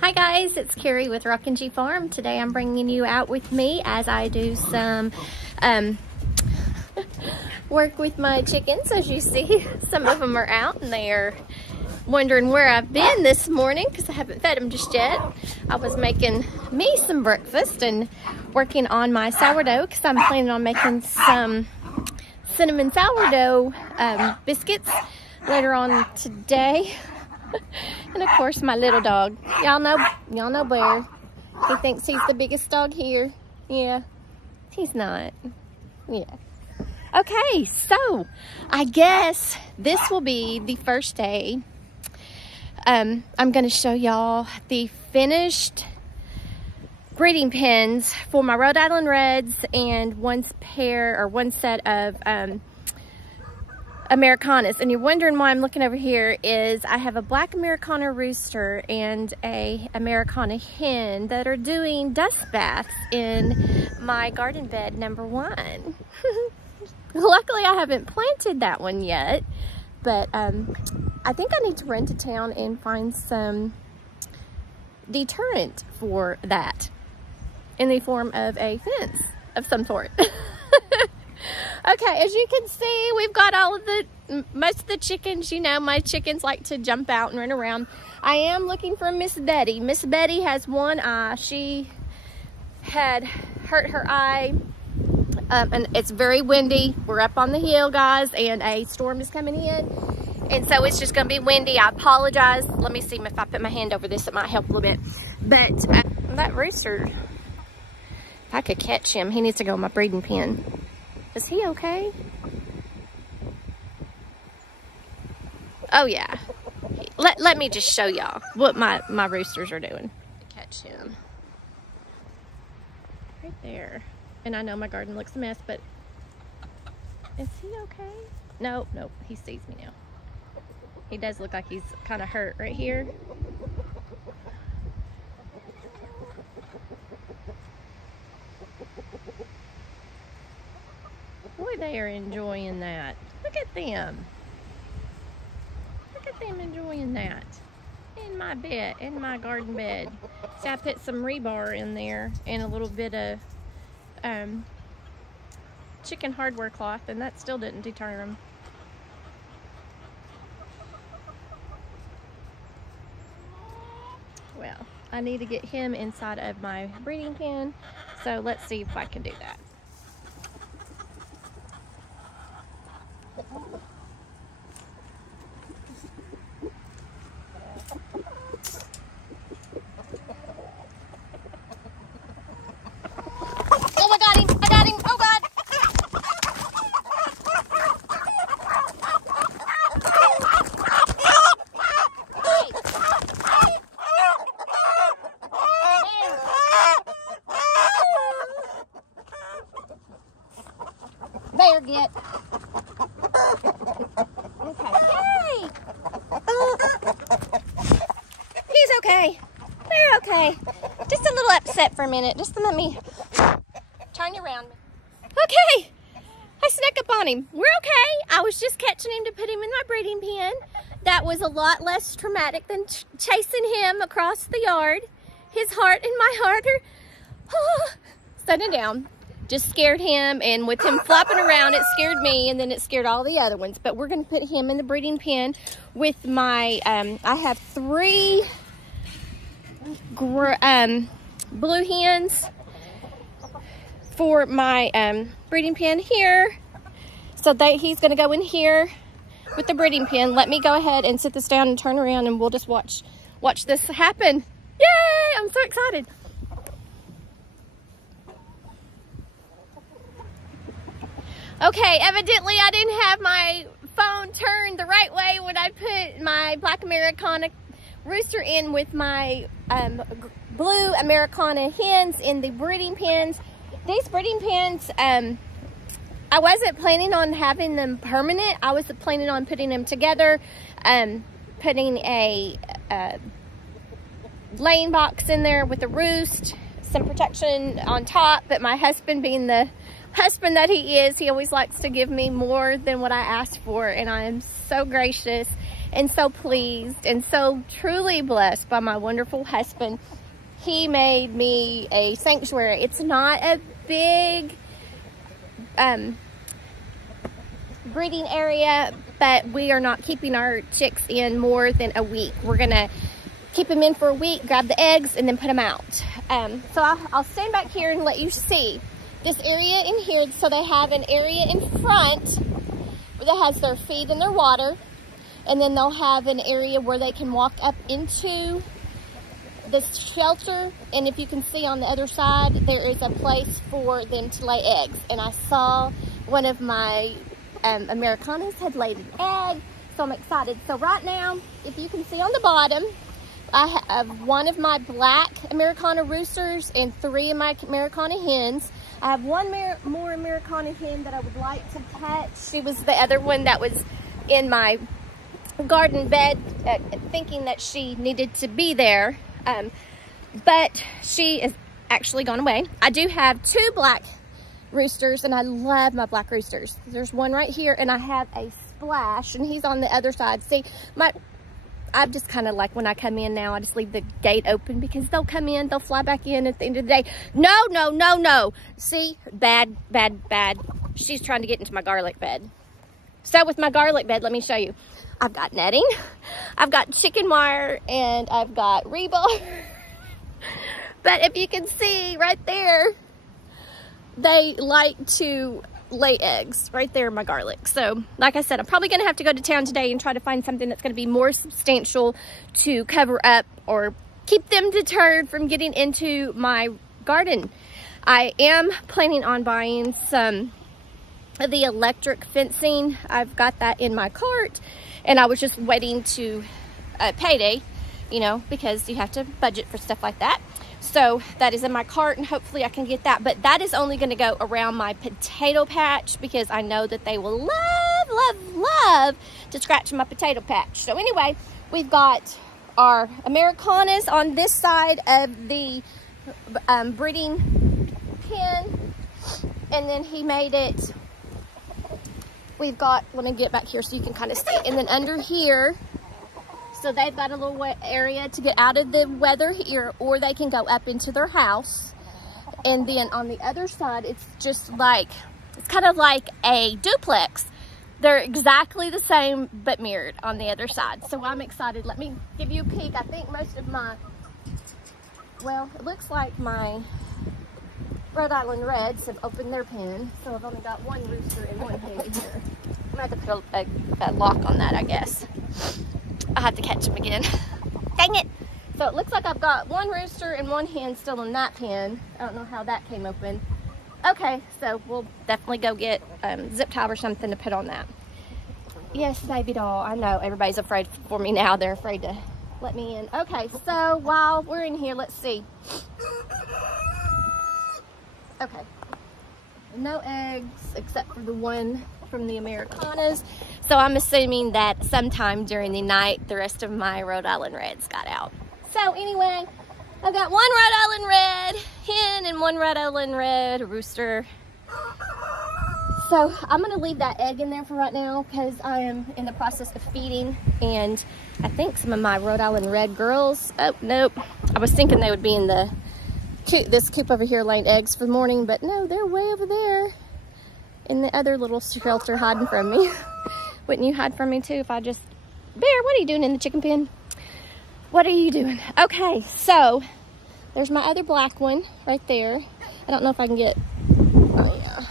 Hi guys, it's Carrie with Rock and G Farm. Today I'm bringing you out with me as I do some work with my chickens. As you see, some of them are out and they're wondering where I've been this morning because I haven't fed them just yet. I was making me some breakfast and working on my sourdough because I'm planning on making some cinnamon sourdough biscuits later on today. And of course my little dog, y'all know Bear. He thinks he's the biggest dog here. Yeah, he's not. Yeah. Okay, so I guess this will be the first day. I'm going to show y'all the finished breeding pens for my Rhode Island Reds and one set of Ameraucanas. And you're wondering why I'm looking over here is I have a black Ameraucana rooster and a Ameraucana hen that are doing dust baths in my garden bed number 1. Luckily I haven't planted that one yet, but I think I need to run to town and find some deterrent for that in the form of a fence of some sort. Okay, as you can see, we've got most of the chickens. You know, my chickens like to jump out and run around. I am looking for Miss Betty. Miss Betty has one eye. She had hurt her eye, and it's very windy. We're up on the hill, guys, and a storm is coming in, and so it's just going to be windy. I apologize. Let me see if I put my hand over this, it might help a little bit. But that rooster, if I could catch him, he needs to go in my breeding pen. Is he okay? Oh yeah. Let me just show y'all what my roosters are doing. Catch him. Right there. And I know my garden looks a mess, but is he okay? No, he sees me now. He does look like he's kind of hurt right here. Boy, they are enjoying that. Look at them. Look at them enjoying that. In my bed, in my garden bed. So I put some rebar in there and a little bit of chicken hardware cloth, and that still didn't deter them. Well, I need to get him inside of my breeding pen, so let's see if I can do that. Oh, I got him! Oh God! There, get. Okay. Yay! He's okay. They're okay. Just a little upset for a minute. Just to let me turn you around. Okay. I snuck up on him. We're okay. I was just catching him to put him in my breeding pen. That was a lot less traumatic than chasing him across the yard. His heart and my heart are setting down. Just scared him, and with him flopping around, it scared me, and then it scared all the other ones. But we're going to put him in the breeding pen with my, I have 3 blue hens for my breeding pen here. So he's going to go in here with the breeding pen. Let me go ahead and sit this down and turn around, and we'll just watch this happen. Yay! I'm so excited. Okay, evidently I didn't have my phone turned the right way when I put my black Ameraucana rooster in with my blue Ameraucana hens in the breeding pens. These breeding pens, I wasn't planning on having them permanent. I was planning on putting them together, putting a laying box in there with a roost, some protection on top, but my husband, being the husband that he is, he always likes to give me more than what I asked for, and I am so gracious and so pleased and so truly blessed by my wonderful husband. He made me a sanctuary. It's not a big breeding area, but we are not keeping our chicks in more than a week. We're gonna keep them in for a week, grab the eggs, and then put them out. So I'll stand back here and let you see this area in here. So they have an area in front that has their feed and their water, and then they'll have an area where they can walk up into the shelter, and if you can see on the other side, there is a place for them to lay eggs. And I saw one of my Ameraucanas had laid an egg, so I'm excited. So right now, if you can see on the bottom, I have one of my black Ameraucana roosters and 3 of my Ameraucana hens. I have one more Ameraucana hen that I would like to touch. She was the other one that was in my garden bed, thinking that she needed to be there, but she is actually gone away. I do have 2 black roosters, and I love my black roosters. There's one right here, and I have a Splash, and he's on the other side. See, I'm just kind of like, when I come in now, I just leave the gate open because they'll come in, they'll fly back in at the end of the day. No, no, no, no. See, bad, bad, bad. She's trying to get into my garlic bed. So with my garlic bed, let me show you. I've got netting, I've got chicken wire, and I've got rebar. But if you can see right there, they like to lay eggs right there in my garlic. So like I said, I'm probably gonna have to go to town today and try to find something that's gonna be more substantial to cover up or keep them deterred from getting into my garden. I am planning on buying some of the electric fencing. I've got that in my cart, and I was just waiting to payday, you know, because you have to budget for stuff like that. So that is in my cart, and hopefully I can get that. But that is only going to go around my potato patch because I know that they will love, love, love to scratch my potato patch. So anyway, we've got our Ameraucanas on this side of the breeding pen, and then he made it. We've got, let me get back here so you can kind of see it. And then under here, so they've got a little area to get out of the weather here, or they can go up into their house. And then on the other side, it's just like, it's kind of like a duplex. They're exactly the same, but mirrored on the other side. So I'm excited. Let me give you a peek. I think most of my, well, it looks like my Rhode Island Reds have opened their pen. So I've only got 1 rooster and 1 hen in here. I'm gonna have to put a lock on that, I guess. I'll have to catch them again. Dang it! So it looks like I've got 1 rooster and 1 hen still in that pen. I don't know how that came open. Okay, so we'll definitely go get zip tie or something to put on that. Yes, baby doll. I know everybody's afraid for me now. They're afraid to let me in. Okay, so while we're in here, let's see. Okay. No eggs except for the one from the Ameraucanas. So I'm assuming that sometime during the night, the rest of my Rhode Island Reds got out. So anyway, I've got 1 Rhode Island Red hen and 1 Rhode Island Red rooster. So I'm gonna leave that egg in there for right now because I am in the process of feeding, and I think some of my Rhode Island Red girls, oh nope, I was thinking they would be in the this coop over here laying eggs for the morning, but no, they're way over there in the other little shelter hiding from me. Wouldn't you hide from me too if I just... Bear, what are you doing in the chicken pen? What are you doing? Okay, so there's my other black one right there. I don't know if I can get... Oh yeah.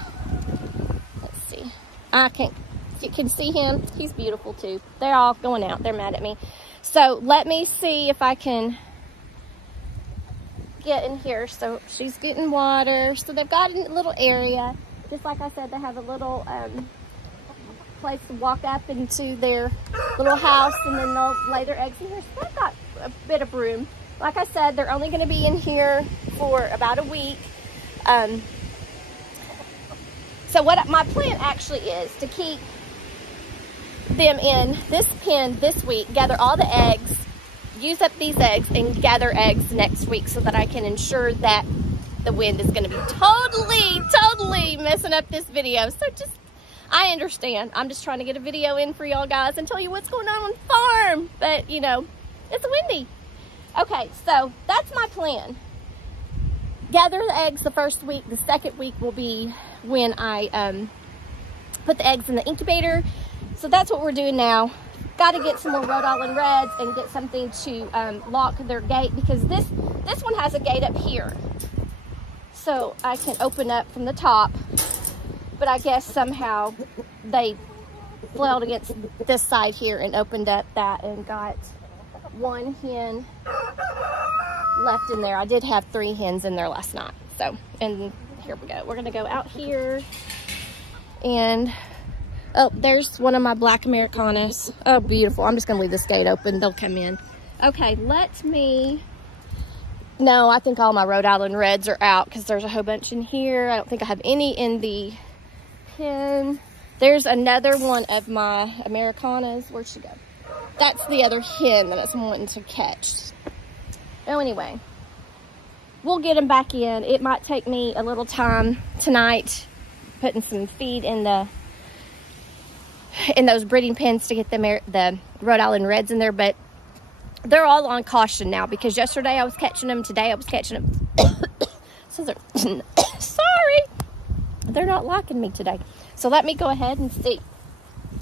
Let's see. I can't... You can see him. He's beautiful too. They're all going out. They're mad at me. So let me see if I can get in here. So she's getting water. So they've got a little area. Just like I said, they have a little place to walk up into their little house, and then they'll lay their eggs in here. So they've got a bit of room. Like I said, they're only going to be in here for about a week. So what my plan actually is to keep them in this pen this week, gather all the eggs, use up these eggs, and gather eggs next week so that I can ensure that the wind is going to be totally messing up this video. So just, I understand. I'm just trying to get a video in for y'all guys and tell you what's going on the farm. But, you know, it's windy. Okay, so that's my plan. Gather the eggs the first week. The second week will be when I put the eggs in the incubator. So that's what we're doing now. Got to get some more Rhode Island Reds and get something to lock their gate, because this one has a gate up here. So I can open up from the top. But I guess somehow they flailed against this side here and opened up that and got one hen left in there. I did have 3 hens in there last night. So, and here we go. We're going to go out here. And, oh, there's one of my black Ameraucanas. Oh, beautiful. I'm just going to leave this gate open. They'll come in. Okay, let me... No, I think all my Rhode Island Reds are out because there's a whole bunch in here. I don't think I have any in the... There's another one of my Ameraucanas. Where'd she go? That's the other hen that I'm wanting to catch. Oh, anyway, we'll get them back in. It might take me a little time tonight putting some feed in those breeding pens to get the Rhode Island Reds in there, but they're all on caution now because yesterday I was catching them, today I was catching them. So they're sorry. They're not locking me today. So let me go ahead and see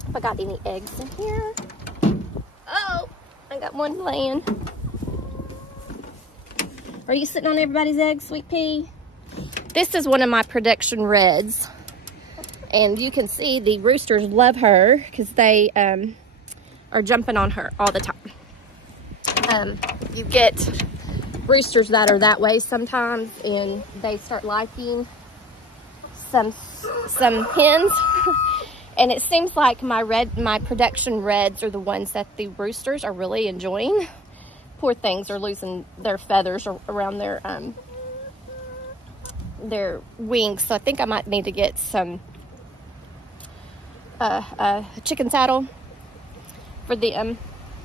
if I got any eggs in here. Oh, I got one laying. Are you sitting on everybody's eggs, Sweet Pea? This is one of my production Reds. And you can see the roosters love her because they are jumping on her all the time. You get roosters that are that way sometimes, and they start liking some hens. And it seems like my production Reds are the ones that the roosters are really enjoying. Poor things are losing their feathers around their wings. So I think I might need to get some chicken saddle for them.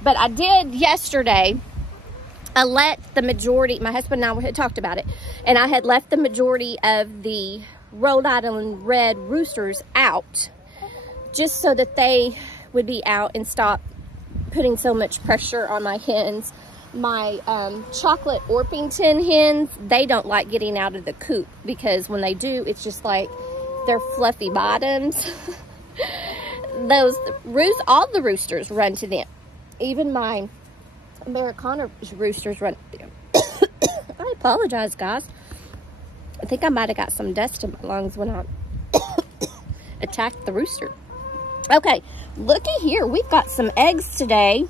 But I did yesterday. I let the majority, my husband and I had talked about it, and I had left the majority of the Rhode Island Red roosters out just so that they would be out and stop putting so much pressure on my hens. My chocolate Orpington hens, they don't like getting out of the coop because when they do, it's just like their fluffy bottoms. All the roosters run to them. Even my Ameraucana roosters run to them. I apologize, guys. I think I might have got some dust in my lungs when I attacked the rooster. Okay, looky here. We've got some eggs today.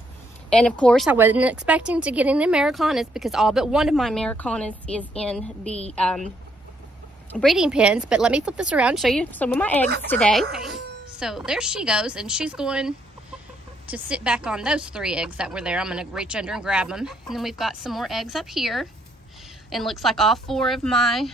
And of course, I wasn't expecting to get any Ameraucanas because all but one of my Ameraucanas is in the breeding pens. But let me flip this around and show you some of my eggs today. Okay, so there she goes, and she's going to sit back on those 3 eggs that were there. I'm going to reach under and grab them. And then we've got some more eggs up here. And looks like all 4 of my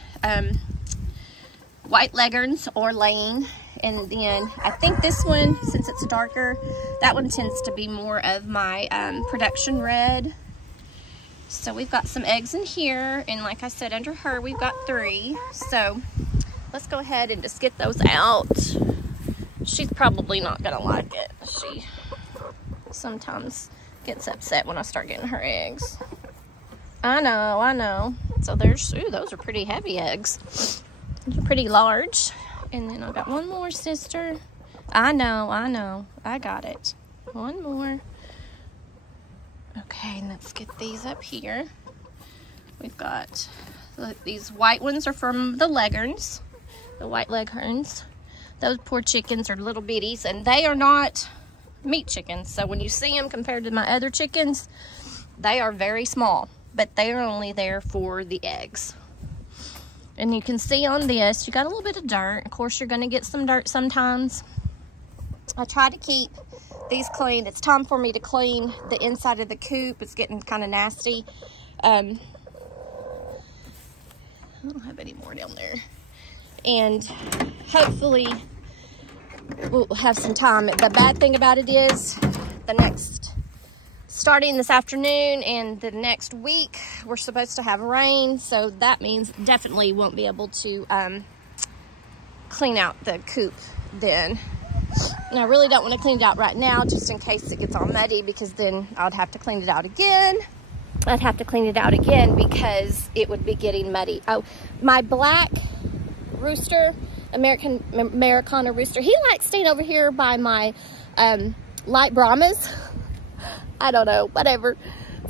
white leghorns are laying. And then I think this one, since it's darker, that one tends to be more of my production Red. So we've got some eggs in here. And like I said, under her, we've got 3. So let's go ahead and just get those out. She's probably not going to like it. She sometimes gets upset when I start getting her eggs. I know. So there's, ooh, those are pretty heavy eggs. Those are pretty large. And then I got one more, sister. I know. I got it. One more. Okay, let's get these up here. We've got, look, these white ones are from the leghorns. The white leghorns. Those poor chickens are little bitties, and they are not meat chickens. So when you see them compared to my other chickens, they are very small. But they are only there for the eggs. And you can see on this, you got a little bit of dirt. Of course, you're going to get some dirt sometimes. I try to keep these clean. It's time for me to clean the inside of the coop. It's getting kind of nasty. I don't have any more down there. And hopefully, we'll have some time. The bad thing about it is, starting this afternoon and the next week, we're supposed to have rain. So that means definitely won't be able to clean out the coop then. And I really don't want to clean it out right now, just in case it gets all muddy, because then I'd have to clean it out again. I'd have to clean it out again because it would be getting muddy. Oh, my black rooster, Ameraucana rooster, he likes staying over here by my light Brahmas. I don't know, whatever.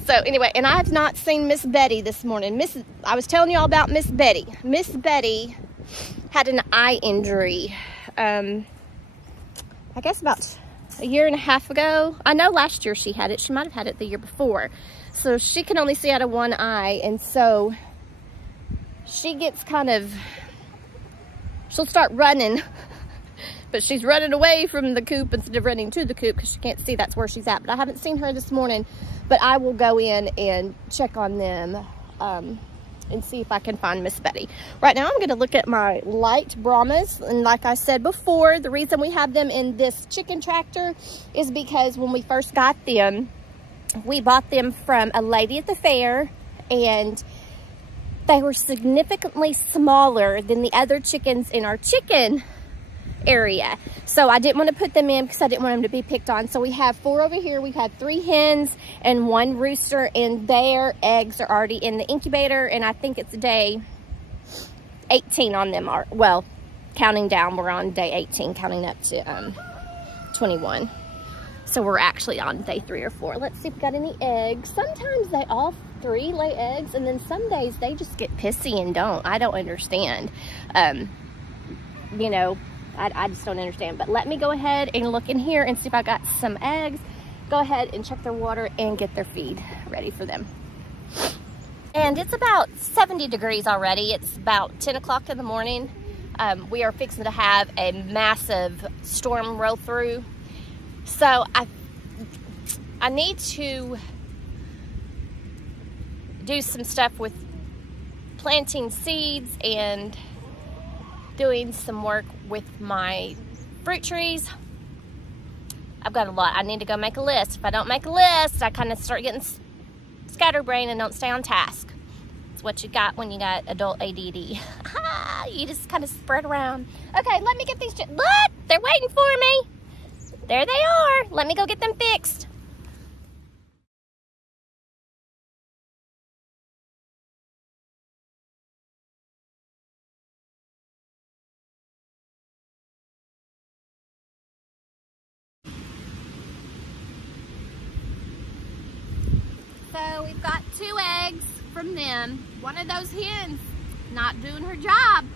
So anyway, and I have not seen Miss Betty this morning. I was telling you all about Miss Betty. Miss Betty had an eye injury, I guess about a year and a half ago. I know last year she had it. She might have had it the year before. So she can only see out of one eye, and so she gets kind of, she'll start running, but she's running away from the coop instead of running to the coop because she can't see that's where she's at. But I haven't seen her this morning, but I will go in and check on them and see if I can find Miss Betty. Right now I'm going to look at my light Brahmas, and like I said before, the reason we have them in this chicken tractor is because when we first got them, we bought them from a lady at the fair, and they were significantly smaller than the other chickens in our chicken area. So I didn't want to put them in because I didn't want them to be picked on. So we have 4 over here. We have 3 hens and 1 rooster, and their eggs are already in the incubator, and I think it's day 18 on them. Well, counting down, we're on day 18, counting up to 21. So we're actually on day 3 or 4. Let's see if we got any eggs. Sometimes they all 3 lay eggs, and then some days they just get pissy and don't. I don't understand. You know, I just don't understand. But let me go ahead and look in here and see if I got some eggs. Go ahead and check their water and get their feed ready for them. And it's about 70 degrees already. It's about 10 o'clock in the morning. We are fixing to have a massive storm roll through. So I need to do some stuff with planting seeds and doing some work with my fruit trees. I've got a lot. I need to go make a list. If I don't make a list, I kind of start getting scatterbrained and don't stay on task. It's what you got when you got adult ADD. You just kind of spread around. Okay, let me get these. Look, they're waiting for me. There they are. Let me go get them fixed. So we've got 2 eggs from them. One of those hens not doing her job.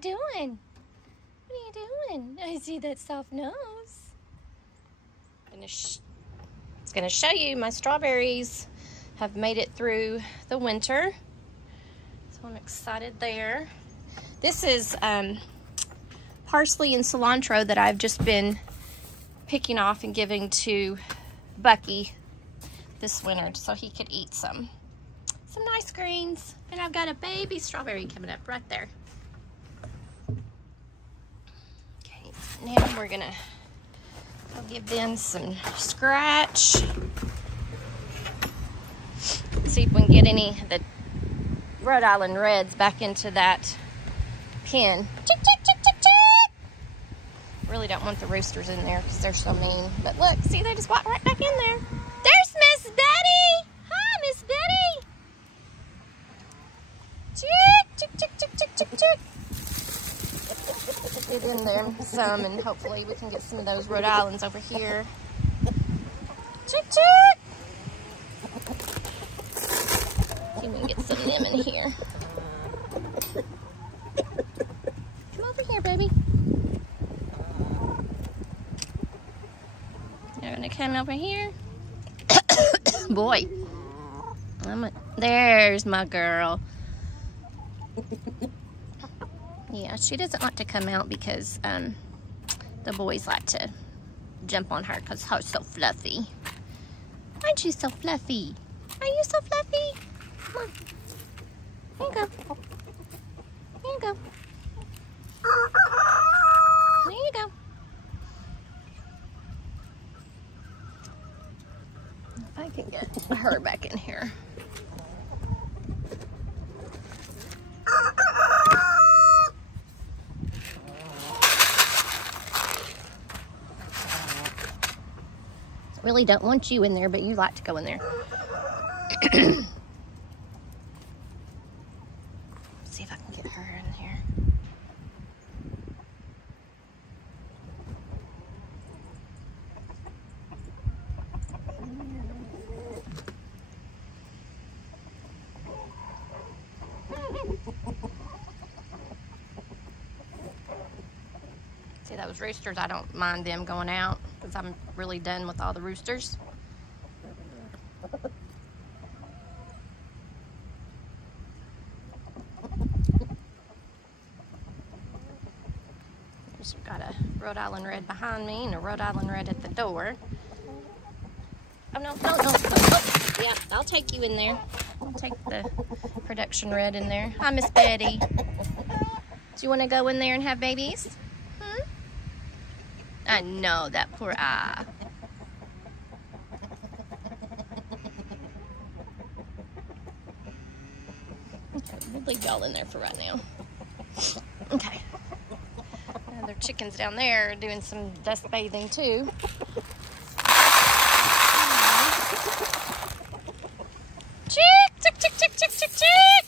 Doing? What are you doing? I see that soft nose. It's gonna show you my strawberries have made it through the winter, so I'm excited there. This is parsley and cilantro that I've just been picking off and giving to Bucky this winter so he could eat some nice greens. And I've got a baby strawberry coming up right there. Now we're gonna give them some scratch. See if we can get any of the Rhode Island Reds back into that pen. Chick, chick, chick, chick, chick. Really don't want the roosters in there because they're so mean. But look, see, they just walked right back in there. There's Miss Betty. get in there some, and hopefully we can get some of those Rhode Islands over here. Chick, chick! See if we can get some of them in here. Come over here, baby. You're gonna come over here. Boy. There's my girl. Yeah, she doesn't like to come out because the boys like to jump on her because she's so fluffy. Aren't you so fluffy? Are you so fluffy? Come on. Here you go. Here you go. There you go. If I can get her back in here. Really don't want you in there, but you like to go in there. See if I can get her in here. See those roosters? I don't mind them going out because I'm really done with all the roosters. We've got a Rhode Island Red behind me and a Rhode Island Red at the door. Oh, no. Oh, yeah, I'll take you in there. I'll take the production Red in there. Hi, Miss Betty. Do you want to go in there and have babies? I know, that poor eye. Okay, we'll leave y'all in there for right now. Okay. Their chickens down there are doing some dust bathing too. Chick, chick, chick, chick, chick, chick, chick.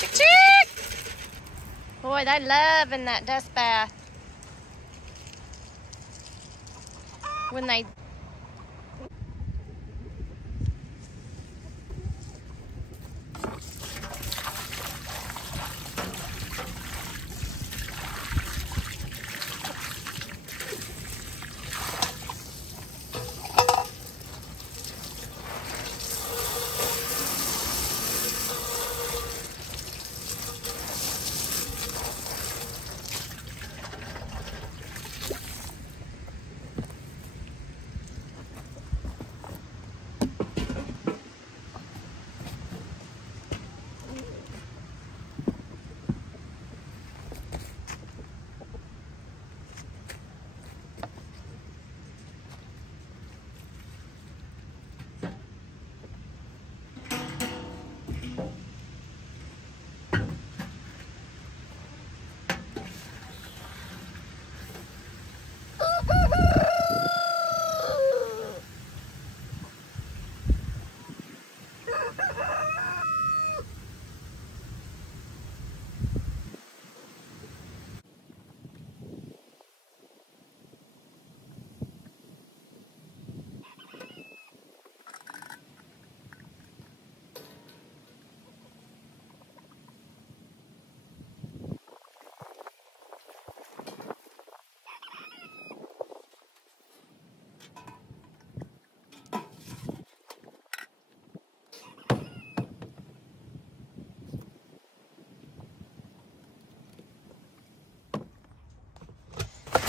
Chick, chick. Boy, they loving that dust bath. When they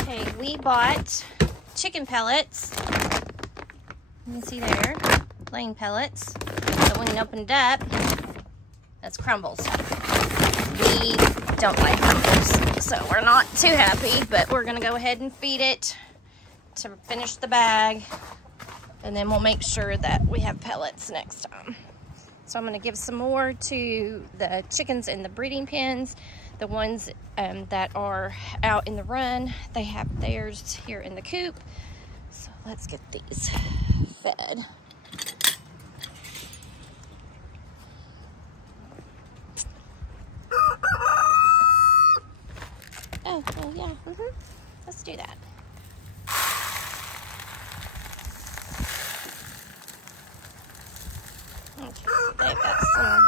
Okay, we bought chicken pellets. You can see there, plain pellets. But when you open it up, that's crumbles. We don't like crumbles, so we're not too happy, but we're gonna go ahead and feed it to finish the bag, and then we'll make sure that we have pellets next time. So I'm gonna give some more to the chickens in the breeding pens. The ones that are out in the run, they have theirs here in the coop. So let's get these fed. Let's do that. Okay, so they've got some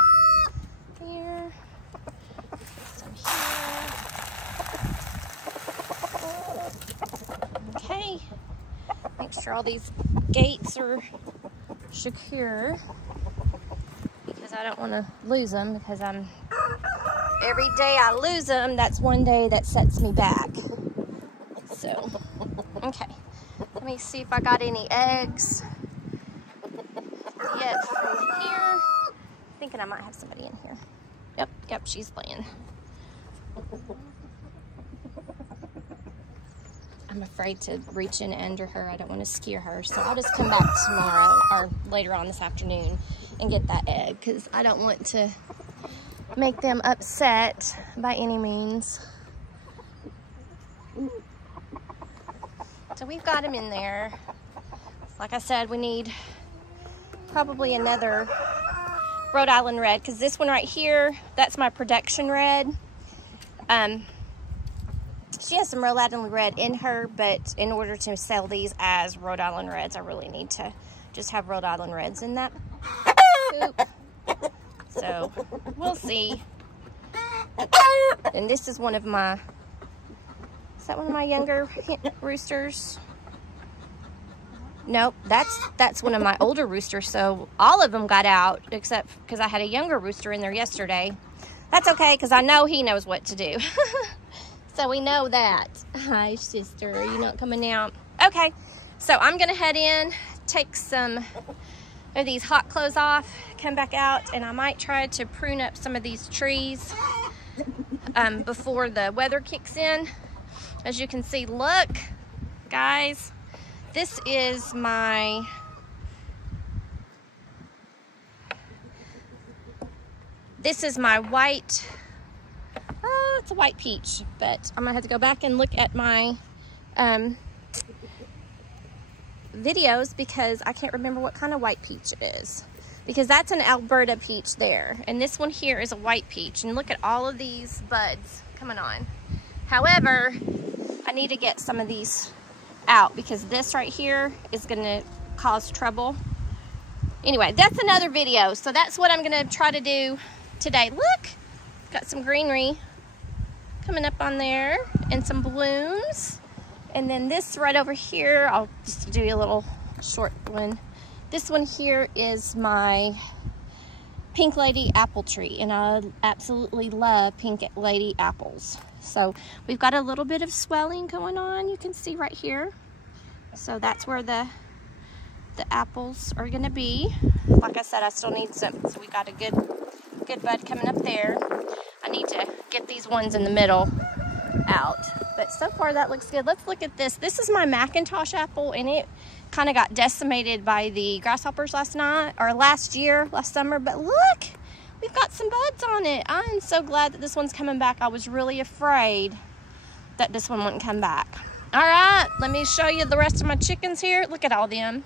there, some here. Okay, make sure all these gates are secure because I don't want to lose them, because every day I lose them, that's one day that sets me back. So, okay, let me see if I got any eggs yet from here. Thinking I might have somebody in here. Yep, she's playing. I'm afraid to reach in under her. I don't want to scare her, so I'll just come back tomorrow or later on this afternoon and get that egg, because I don't want to make them upset by any means. So we've got them in there. Like I said, we need probably another Rhode Island red, because this one right here, that's my production red. She has some Rhode Island red in her, but in order to sell these as Rhode Island reds, I really need to just have Rhode Island reds in that coop. So we'll see. And this is one of my, is that one of my younger roosters? Nope, that's one of my older roosters. So all of them got out, except because I had a younger rooster in there yesterday. That's okay, because I know he knows what to do. So we know that. Hi, sister, are you not coming out? Okay, so I'm gonna head in, take some of these hot clothes off, come back out, and I might try to prune up some of these trees before the weather kicks in. As you can see, look, guys, this is my white, it's a white peach, but I'm gonna have to go back and look at my videos, because I can't remember what kind of white peach it is, because that's an Alberta peach there, and this one here is a white peach, and look at all of these buds coming on. However, I need to get some of these out, because this right here is gonna cause trouble. Anyway, that's another video, so that's what I'm gonna try to do today. Look, got some greenery coming up on there and some blooms. And then this right over here, I'll just do a little short one. This one here is my pink lady apple tree, and I absolutely love pink lady apples. So we've got a little bit of swelling going on, you can see right here. So that's where the apples are gonna be. Like I said, I still need some, so we got a good bud coming up there. I need to get these ones in the middle out, but so far that looks good. Let's look at this. This is my Macintosh apple, and it kind of got decimated by the grasshoppers last summer, but look, we've got some buds on it. I am so glad that this one's coming back. I was really afraid that this one wouldn't come back. All right, let me show you the rest of my chickens here. Look at all them.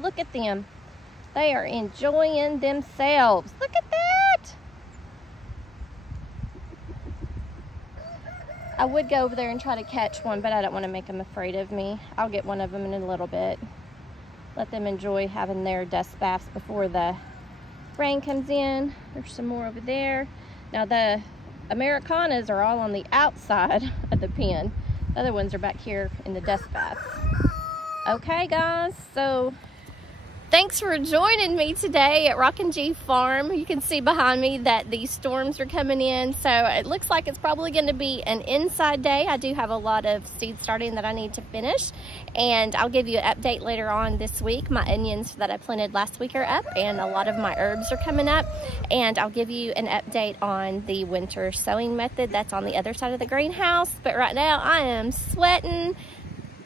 Look at them. They are enjoying themselves. Look at that. I would go over there and try to catch one, but I don't want to make them afraid of me. I'll get one of them in a little bit. Let them enjoy having their dust baths before the rain comes in. There's some more over there. Now the Ameraucanas are all on the outside of the pen. The other ones are back here in the dust baths. Okay, guys, so thanks for joining me today at Rock and G Farm. You can see behind me that the storms are coming in, so it looks like it's probably going to be an inside day. I do have a lot of seed starting that I need to finish, and I'll give you an update later on this week. My onions that I planted last week are up, and a lot of my herbs are coming up, and I'll give you an update on the winter sowing method that's on the other side of the greenhouse. But right now I am sweating.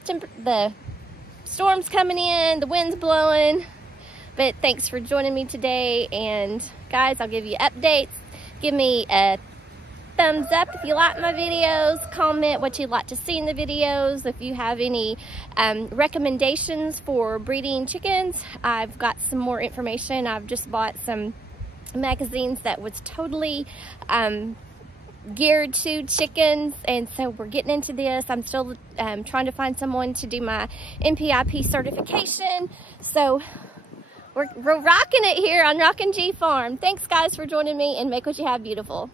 The storm's coming in, the wind's blowing. But thanks for joining me today, and guys, I'll give you updates. Give me a thumbs up if you like my videos. Comment what you'd like to see in the videos. If you have any recommendations for breeding chickens, I've got some more information. I've just bought some magazines that was totally geared to chickens, and so we're getting into this. I'm still trying to find someone to do my NPIP certification. So we're rocking it here on Rockin' G Farm. Thanks guys for joining me, and make what you have beautiful.